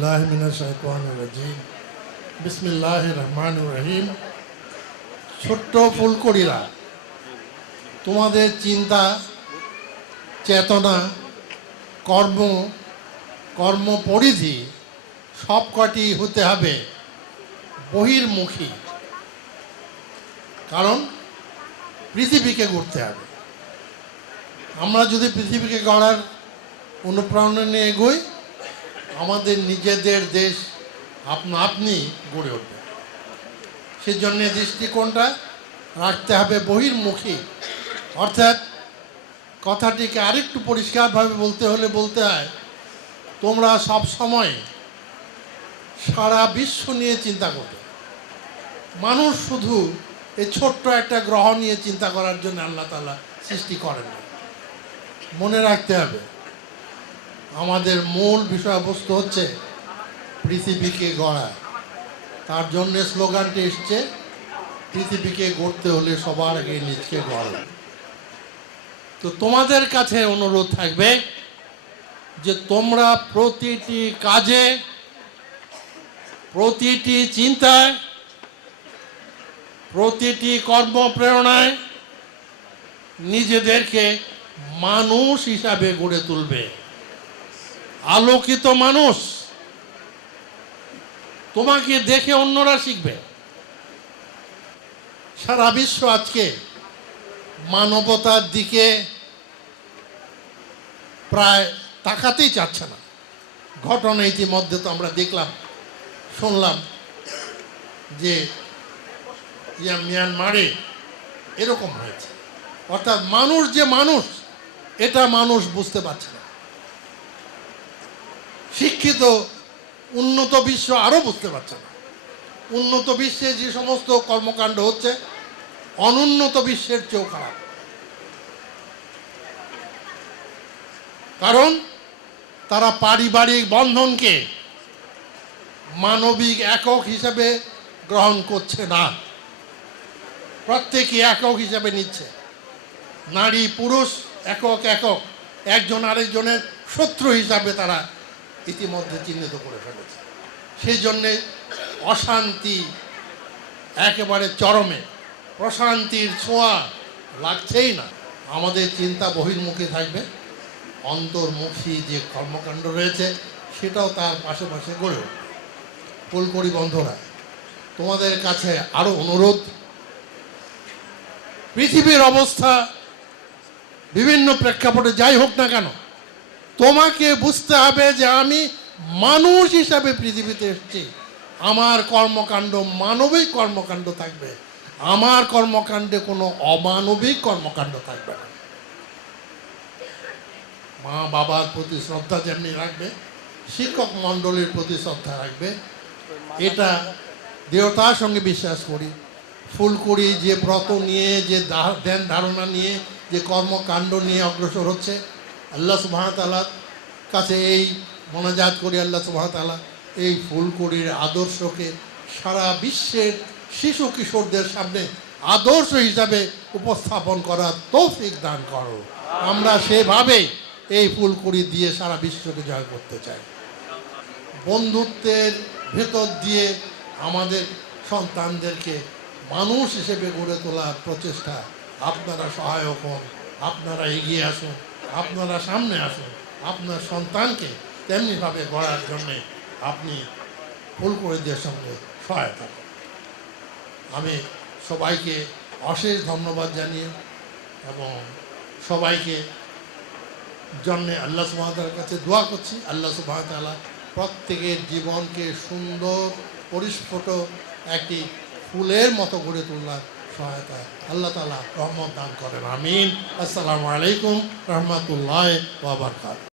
বিসমিল্লাহমিনাজিম বিসমিল্লাহ রহমান রহিম ছোট্ট ফুলকড়িরা, তোমাদের চিন্তা, চেতনা, কর্ম কর্ম পরিধি সব কটি হতে হবে বহির্মুখী। কারণ পৃথিবীকে গড়তে হবে। আমরা যদি পৃথিবীকে গড়ার অনুপ্রেরণা নিয়ে এগোই আমাদের নিজেদের দেশ আপনা, আপনি গড়ে উঠবে সেজন্য দৃষ্টিকোণটা রাখতে হবে বহির্মুখী। অর্থাৎ কথাটিকে আরেকটু পরিষ্কারভাবে বলতে হলে বলতে হয়, তোমরা সব সময় সারা বিশ্ব নিয়ে চিন্তা করবে। মানুষ শুধু এই ছোট্ট একটা গ্রহ নিয়ে চিন্তা করার জন্য আল্লাহ তালা সৃষ্টি করেন মনে রাখতে হবে আমাদের মূল বিষয়বস্তু হচ্ছে পৃথিবীকে গড়া। তার জন্য স্লোগানটি এসছে, পৃথিবীকে গড়তে হলে সবার আগে নিজকে গড়। তো তোমাদের কাছে অনুরোধ থাকবে যে তোমরা প্রতিটি কাজে, প্রতিটি চিন্তায়, প্রতিটি কর্মপ্রেরণায় নিজেদেরকে মানুষ হিসাবে গড়ে তুলবে। আলোকিত মানুষ। তোমাকে দেখে অন্যরা শিখবে। সারা বিশ্ব আজকে মানবতার দিকে প্রায় তাকাতেই চাচ্ছে না। ঘটনা ইতিমধ্যে তো আমরা দেখলাম, শুনলাম যে মিয়ানমারে এরকম হয়েছে। অর্থাৎ মানুষ যে মানুষ, এটা মানুষ বুঝতে পারছে না। শিক্ষিত, উন্নত বিশ্ব আরও বুঝতে পারছে না। উন্নত বিশ্বে যে সমস্ত কর্মকাণ্ড হচ্ছে, অনুন্নত বিশ্বের চেয়েও খারাপ। কারণ তারা পারিবারিক বন্ধনকে মানবিক একক হিসেবে গ্রহণ করছে না। প্রত্যেকে একক হিসেবে নিচ্ছে। নারী পুরুষ একক একক একজন আরেকজনের শত্রু হিসাবে তারা ইতিমধ্যে চিহ্নিত করে ফেলেছে। সেই জন্যে অশান্তি একেবারে চরমে, প্রশান্তির ছোঁয়া লাগছেই না। আমাদের চিন্তা বহির্মুখী থাকবে। অন্তর্মুখী যে কর্মকাণ্ড রয়েছে, সেটাও তার পাশে পাশে গড়ে উঠবে। বন্ধুরা, তোমাদের কাছে আরও অনুরোধ, পৃথিবীর অবস্থা বিভিন্ন প্রেক্ষাপটে যাই হোক না কেন তোমাকে বুঝতে হবে যে আমি মানুষ হিসাবে পৃথিবীতে এসেছি। আমার কর্মকাণ্ড মানবিক কর্মকাণ্ড থাকবে। আমার কর্মকাণ্ডে কোনো অমানবিক কর্মকাণ্ড থাকবে না। মা বাবার প্রতি শ্রদ্ধা যেমনি রাখবে, শিক্ষক মণ্ডলীর প্রতি শ্রদ্ধা রাখবে। এটা দেবতার সঙ্গে বিশ্বাস করি। ফুলকুড়ি যে ব্রত নিয়ে, যে ধ্যান ধারণা নিয়ে, যে কর্মকাণ্ড নিয়ে অগ্রসর হচ্ছে আল্লাহ সুবাহতালার কাছে এই মনাজাত করি, আল্লাহ সুবাহতালা এই ফুলকুড়ির আদর্শকে সারা বিশ্বের শিশু কিশোরদের সামনে আদর্শ হিসাবে উপস্থাপন করার তৌফিক দান করো। আমরা সেভাবে এই ফুলকুড়ি দিয়ে সারা বিশ্বকে জয় করতে চাই। বন্ধুত্বের ভেতর দিয়ে আমাদের সন্তানদেরকে মানুষ হিসেবে গড়ে তোলার প্রচেষ্টা, আপনারা সহায়ক হন, আপনারা এগিয়ে আসুন। আপনারা সামনে আসুন, আপনার সন্তানকে তেমনিভাবে গড়ার জন্যে আপনি ফুলকড়িদের সঙ্গে সহায়তা আমি সবাইকে অশেষ ধন্যবাদ জানিয়ে এবং সবাইকে জন্যে আল্লাহ সুবাহতালার কাছে দোয়া করছি। আল্লাহ সুবাহতালা প্রত্যেকের জীবনকে সুন্দর, পরিস্ফুট একটি ফুলের মতো গড়ে তোলার সহায়তা। আল্লাহ তালা রহমত দান করেন। আমিন। আসসালামু আলাইকুম রহমতুল্লাহ বাবরকাত